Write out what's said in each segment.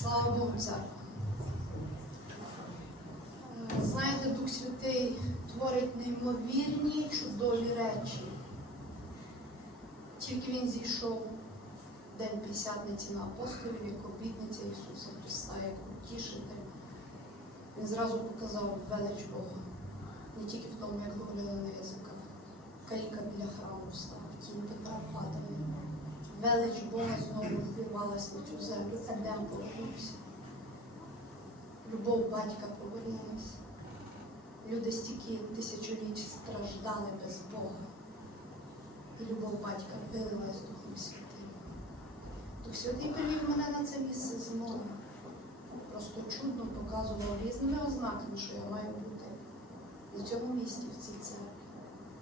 Слава Богу, церква. Е, Знаєте, Дух Святий творить неймовірні чудові речі. Тільки він зійшов День П'ятдесятниці на апостолів, як обітниця Ісуса Христа, як утішитель. Він зразу показав велич Бога. Не тільки в тому, як говорили на язиках. Каліка біля храму встав, тінь Петра падали. Велич Бога знову впливалась на цю землю, Едем повернувся. Любов батька повернулася. Люди стільки тисячоліть страждали без Бога. І любов батька вилилась Духом Святим. Дух Святий привів мене на це місце знову. Просто чудно показував різними ознаками, що я маю бути на цьому місці, в цій церкві.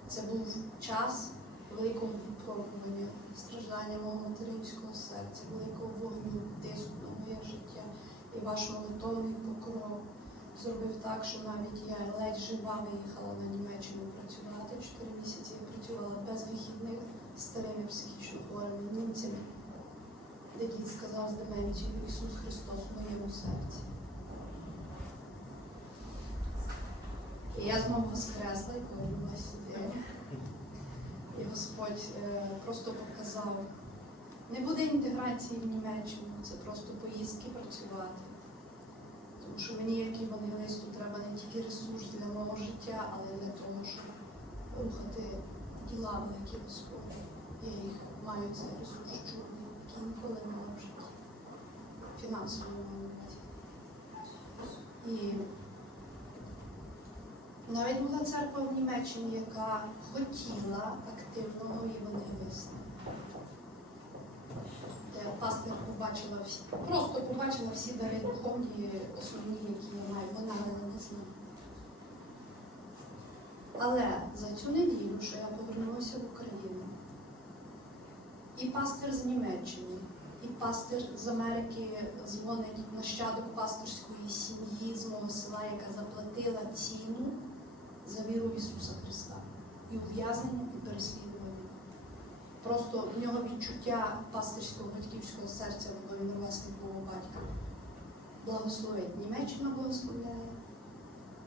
Це був час великого випробування, страждання мого материнського серця, великого вогню, тиску на моє життя. І ваш молитовний покров зробив так, що навіть я ледь жива виїхала на Німеччину працювати. Чотири місяці я працювала без вихідних старими психічно хворими німцями, де дід сказав з деменцією Ісус Христос в моєму серці. І я знову воскресла і повернулася сюди. Господь е, просто показав, не буде інтеграції в Німеччину, це просто поїздки працювати. Тому що мені, як евангелисту, треба не тільки ресурс для мого життя, але й для того, щоб рухати діла великі Господь. Я їх маю цей ресурс чудний, який ніколи не мав в житті. І навіть була церква в Німеччині, яка хотіла активного євангелиста. Де пастор побачила всі, просто побачила всі духовні, основні, які я маю, вона мене не знала. Але за цю неділю, що я повернулася в Україну, і пастир з Німеччини, і пастир з Америки дзвонить нащадок пасторської сім'ї з мого села, яка заплатила ціну за віру в Ісуса Христа. І ув'язнення, і переслідування. Просто в нього відчуття пастирського батьківського серця було він ровесник Бога батька. Благословить Німеччина благословляє,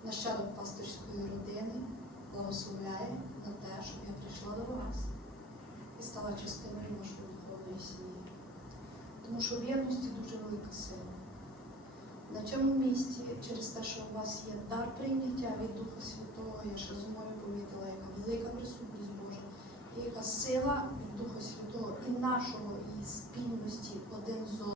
нащадок пастирської родини благословляє на те, щоб я прийшла до вас і стала частиною вашої духовної сім'ї. Тому що в єдності дуже велика сила. На цьому місці, через те, у вас є дар прийняття від Духа Святого, я ще зимою помітила, яка велика присутність Божа, і яка сила від Духа Святого і нашого, і спільності один з одним.